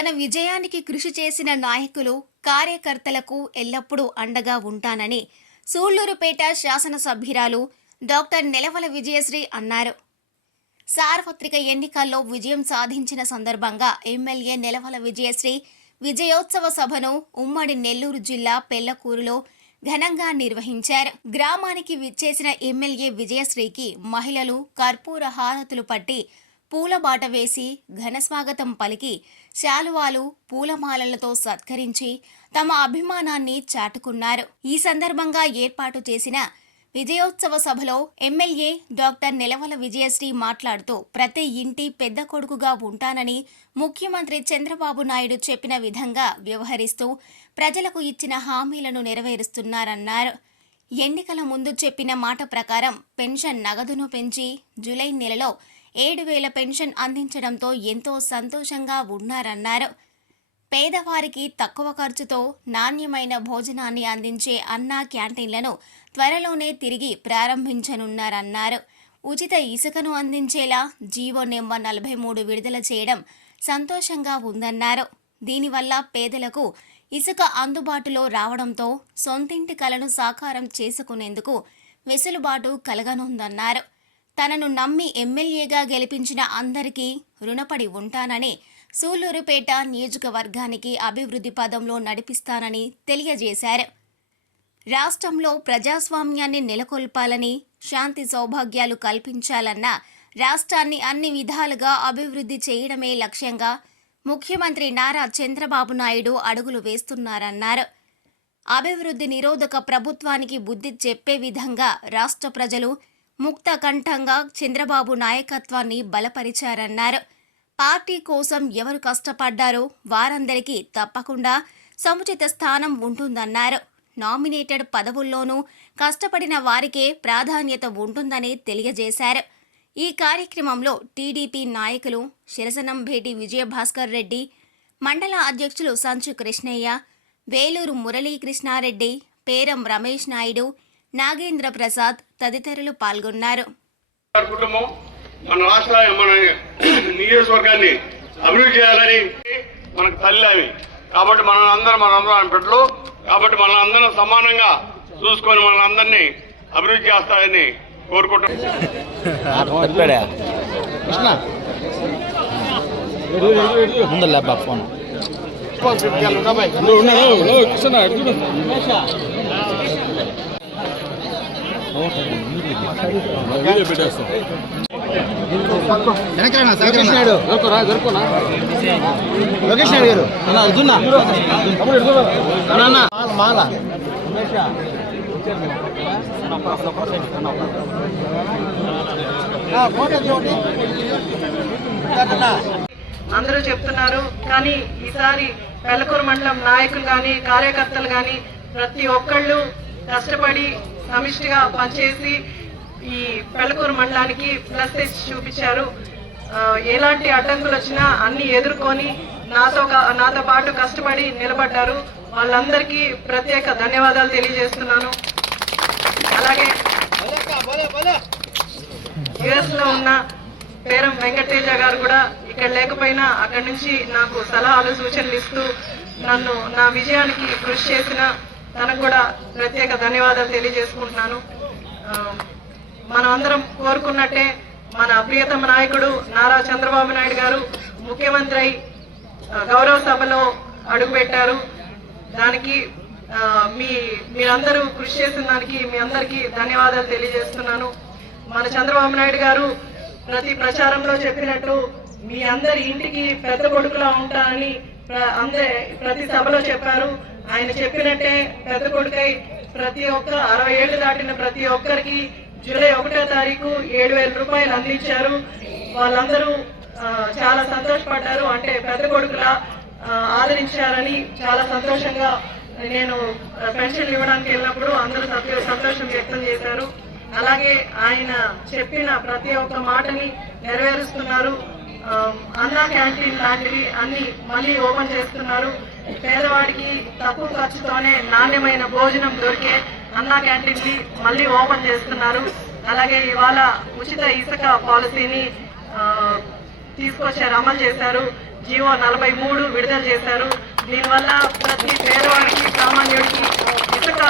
తన విజయానికి కృషి చేసిన నాయకులు కార్యకర్తలకు ఎల్లప్పుడూ అండగా ఉంటానని సూళ్ళూరుపేట శాసనసభ్యురాలు డాక్టర్ నెలవల విజయశ్రీ అన్నారు. సార్వత్రిక ఎన్నికల్లో విజయం సాధించిన సందర్భంగా ఎమ్మెల్యే నెలవల విజయశ్రీ విజయోత్సవ సభను ఉమ్మడి నెల్లూరు జిల్లా పెళ్ళకూరులో ఘనంగా నిర్వహించారు. గ్రామానికి విచ్చేసిన ఎమ్మెల్యే విజయశ్రీకి మహిళలు కర్పూర హారతులు పట్టి పూలబాట వేసి ఘనస్వాగతం పలికి శాలువాలు పూలమాలలతో సత్కరించి తమ అభిమానాన్ని చాటుకున్నారు. ఈ సందర్భంగా ఏర్పాటు చేసిన విజయోత్సవ సభలో ఎమ్మెల్యే డాక్టర్ నిలవల విజయశ్రీ మాట్లాడుతూ ప్రతి ఇంటి పెద్ద కొడుకుగా ఉంటానని ముఖ్యమంత్రి చంద్రబాబు నాయుడు చెప్పిన విధంగా వ్యవహరిస్తూ ప్రజలకు ఇచ్చిన హామీలను నెరవేరుస్తున్నారన్నారు. ఎన్నికల ముందు చెప్పిన మాట ప్రకారం పెన్షన్ నగదును పెంచి జూలై నెలలో ఏడు వేల పెన్షన్ అందించడంతో ఎంతో సంతోషంగా ఉన్నారన్నారు. పేదవారికి తక్కువ ఖర్చుతో నాణ్యమైన భోజనాన్ని అందించే అన్నా క్యాంటీన్లను త్వరలోనే తిరిగి ప్రారంభించనున్నారన్నారు. ఉచిత ఇసుకను అందించేలా జీవో నెంబర్ నలభై మూడు విడుదల చేయడం సంతోషంగా ఉందన్నారు. దీనివల్ల పేదలకు ఇసుక అందుబాటులో రావడంతో సొంతింటి కలను సాకారం చేసుకునేందుకు వెసులుబాటు కలగనుందన్నారు. తనను నమ్మి ఎమ్మెల్యేగా గెలిపించిన అందరికీ రుణపడి ఉంటానని సూళ్ళూరుపేట నియోజకవర్గానికి అభివృద్ధి పదంలో నడిపిస్తానని తెలియజేశారు. రాష్ట్రంలో ప్రజాస్వామ్యాన్ని నెలకొల్పాలని శాంతి సౌభాగ్యాలు కల్పించాలన్న రాష్ట్రాన్ని అన్ని విధాలుగా అభివృద్ధి చేయడమే లక్ష్యంగా ముఖ్యమంత్రి నారా చంద్రబాబు నాయుడు అడుగులు వేస్తున్నారన్నారు. అభివృద్ధి నిరోధక ప్రభుత్వానికి బుద్ధి చెప్పే విధంగా రాష్ట్ర ప్రజలు ముక్తకంఠంగా చంద్రబాబు నాయకత్వాన్ని బలపరిచారన్నారు. పార్టీ కోసం ఎవరు కష్టపడ్డారో వారందరికీ తప్పకుండా సముచిత స్థానం ఉంటుందన్నారు. నామినేటెడ్ పదవుల్లోనూ కష్టపడిన వారికే ప్రాధాన్యత ఉంటుందని తెలియజేశారు. ఈ కార్యక్రమంలో టీడీపీ నాయకులు శిరసనంభేటి విజయభాస్కర్ రెడ్డి మండల అధ్యక్షులు సంచు కృష్ణయ్య వేలూరు మురళీకృష్ణారెడ్డి పేరం రమేష్ నాయుడు నాగేంద్ర ప్రసాద్ తదితరులు పాల్గొన్నారు. కుటుంబం మన రాష్ట్ర మన నియోజకవర్గాన్ని అభివృద్ధి చేయాలని మనకు తల్లి అవి. కాబట్టి మన అందరం మన అందరం బిడ్డలు కాబట్టి మన అందరం సమానంగా చూసుకొని మన అందరినీ అభివృద్ధి చేస్తారని కోరుకుంటున్నాం. ఫోన్. లోకేష్ నాయుడు గారు అన్న అన్న మాల అందరూ చెప్తున్నారు కానీ ఈసారి పెళ్ళకూరు మండలం నాయకులు కానీ కార్యకర్తలు కానీ ప్రతి ఒక్కళ్ళు కష్టపడి సమిష్టిగా పనిచేసి ఈ పెళ్ళకూరు మండలానికి ప్లస్ తెచ్చి చూపించారు. ఎలాంటి అడ్డంకులు వచ్చినా అన్ని ఎదుర్కొని నాతో నాతో పాటు కష్టపడి నిలబడ్డారు. వాళ్ళందరికీ ప్రత్యేక ధన్యవాదాలు తెలియజేస్తున్నాను. అలాగే యుఎస్లో ఉన్న పేరం వెంకటేజ గారు కూడా ఇక్కడ లేకపోయినా అక్కడి నుంచి నాకు సలహాలు సూచనలు ఇస్తూ నన్ను నా విజయానికి కృషి చేసిన తనకు కూడా ప్రత్యేక ధన్యవాదాలు తెలియజేసుకుంటున్నాను. మనం అందరం కోరుకున్నట్టే మన ప్రియతమ నాయకుడు నారా చంద్రబాబు నాయుడు గారు ముఖ్యమంత్రి అయి గౌరవ సభలో అడుగుపెట్టారు. దానికి మీ మీరందరూ కృషి చేసిన దానికి మీ అందరికీ ధన్యవాదాలు తెలియజేస్తున్నాను. మన చంద్రబాబు నాయుడు గారు ప్రతి ప్రచారంలో చెప్పినట్టు మీ అందరి ఇంటికి పెద్ద కొడుకులా ఉంటానని అందరే అందరి ప్రతి సభలో చెప్పారు. ఆయన చెప్పినట్టే పెద్ద కొడుకై ప్రతి ఒక్క అరవై ఏళ్ళు దాటిన ప్రతి ఒక్కరికి జూలై ఒకటో తారీఖు ఏడు వేల రూపాయలు అందించారు. వాళ్ళందరూ చాలా సంతోషపడ్డారు. అంటే పెద్ద కొడుకులా ఆదరించారని చాలా సంతోషంగా నేను ఆ, పెన్షన్లు ఇవ్వడానికి వెళ్ళినప్పుడు అందరూ సంతో- సంతోషం వ్యక్తం చేశారు. అలాగే ఆయన చెప్పిన ప్రతి ఒక్క మాటని నెరవేరుస్తున్నారు. అన్నా క్యాంటీన్ లాంటివి అన్ని మళ్ళీ ఓపెన్ చేస్తున్నారు. పేదవాడికి తక్కువ ఖర్చుతోనే నాణ్యమైన భోజనం దొరికే అన్నా క్యాంటీన్ని మళ్ళీ ఓపెన్ చేస్తున్నారు. అలాగే ఇవాళ ఉచిత ఇసుక పాలసీని తీసుకొచ్చారు అమలు చేశారు. జీవో నలభై మూడు విడుదల చేశారు. దీనివల్ల ప్రతి పేదవాడికి సామాన్యుడికి ఇసుక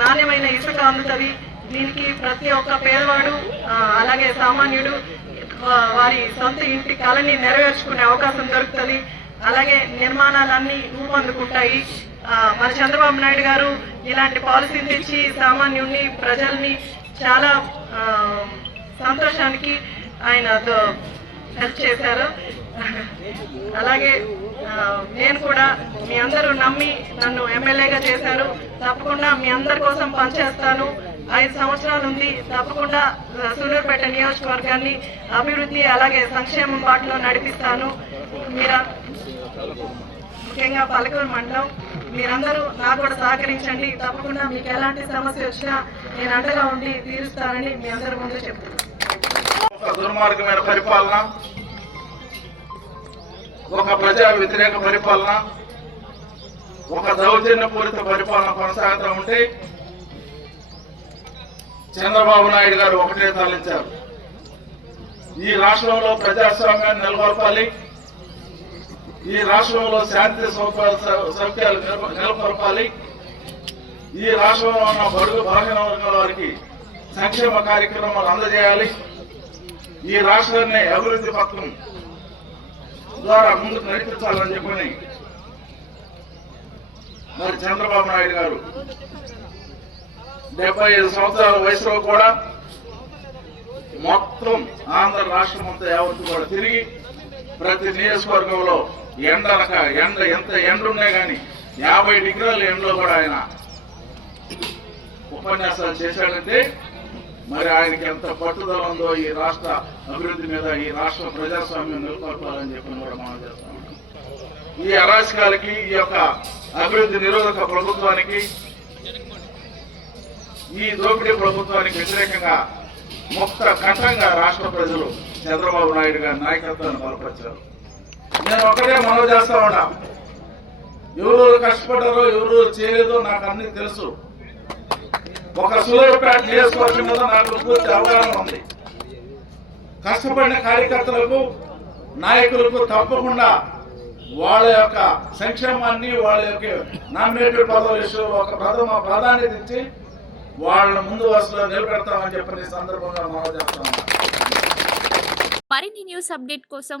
నాణ్యమైన ఇసుక అందుతుంది. దీనికి ప్రతి ఒక్క పేదవాడు అలాగే సామాన్యుడు వారి సొంత ఇంటి కళని నెరవేర్చుకునే అవకాశం దొరుకుతుంది. అలాగే నిర్మాణాలన్నీ ఊపందుకుంటాయి మన చంద్రబాబు నాయుడు గారు ఇలాంటి పాలసీలు తెచ్చి సామాన్యుడిని ప్రజల్ని చాలా సంతోషానికి ఆయన హెల్ప్ చేశారు. అలాగే నేను కూడా మీ అందరూ నమ్మి నన్ను ఎమ్మెల్యేగా చేశారు. తప్పకుండా మీ అందరి కోసం పనిచేస్తాను. ఐదు సంవత్సరాలు ఉంది. తప్పకుండా ఆ, సూలూరుపేట నియోజకవర్గాన్ని అభివృద్ధి అలాగే సంక్షేమం బాటలో నడిపిస్తాను. మీరు ముఖ్యంగా పలకూరు మండలం. మీరందరూ నాకు కూడా సహకరించండి. తప్పకుండా మీకు ఎలాంటి సమస్య వచ్చినా నేను అండగా ఉండి తీరుస్తానని మీ అందరి ముందు చెప్తున్నాను. ఒక దుర్మార్గమైన పరిపాలన ఒక ప్రజా వ్యతిరేక పరిపాలన ఒక దౌర్జన్యపూరిత పరిపాలన కొనసాగుతూ ఉంటే చంద్రబాబు నాయుడు గారు ఒకటే తరలించారు ఈ రాష్ట్రంలో ప్రజాస్వామ్యాన్ని నెలకొల్పాలి ఈ రాష్ట్రంలో శాంతి సౌకర్యాలు సౌకర్యాలు నెలకొల్పాలి ఈ రాష్ట్రంలో ఉన్న బడుగు బలహీన వర్గాల వారికి సంక్షేమ కార్యక్రమాలు అందజేయాలి. ఈ రాష్ట్రాన్ని అభివృద్ధి పథకం ద్వారా ముందుకు నడిపించాలని చెప్పని మరి చంద్రబాబు నాయుడు గారు డెబ్బై ఐదు సంవత్సరాల వయసులో కూడా మొత్తం ఆంధ్ర రాష్ట్రం అంతా యావత్తు కూడా తిరిగి ప్రతి నియోజకవర్గంలో ఎండనక ఎండ ఎంత ఎండ ఉన్నా కానీ యాభై డిగ్రీల ఎండలో కూడా ఆయన ఉపన్యాసాలు చేశాడంటే మరి ఆయనకి ఎంత పట్టుదల ఉందో ఈ రాష్ట్ర అభివృద్ధి మీద ఈ రాష్ట్ర ప్రజాస్వామ్యం నెలకొల్పాలని చెప్పి కూడా మనం చేస్తాం. ఈ అరాచకాలకి ఈ యొక్క అభివృద్ధి నిరోధక ప్రభుత్వానికి ఈ దోపిడీ ప్రభుత్వానికి వ్యతిరేకంగా ముక్త కంఠంగా రాష్ట్ర ప్రజలు చంద్రబాబు నాయుడు గారి నాయకత్వాన్ని బలపరిచారు. నేను ఒకటే మనవి చేస్తా ఉన్నా. ఎవరు కష్టపడ్డారో ఎవరు చేయలేదో నాకు అన్ని తెలుసు. ఒక సూర్యాపేట నియోజకవర్గం మీద నాకు పూర్తి అవగాహన ఉంది. కష్టపడిన కార్యకర్తలకు నాయకులకు తప్పకుండా వాళ్ళ యొక్క సంక్షేమాన్ని వాళ్ళ యొక్క నామినేటెడ్ పదవులు ఇష్యూ ఒక ప్రథమ ప్రాధాన్యత ఇచ్చి వాళ్ళని ముందు వరుసలో నిలబెడతామని చెప్పిన సందర్భంగా మనం చేస్తాం మరిన్ని న్యూస్ అప్డేట్ కోసం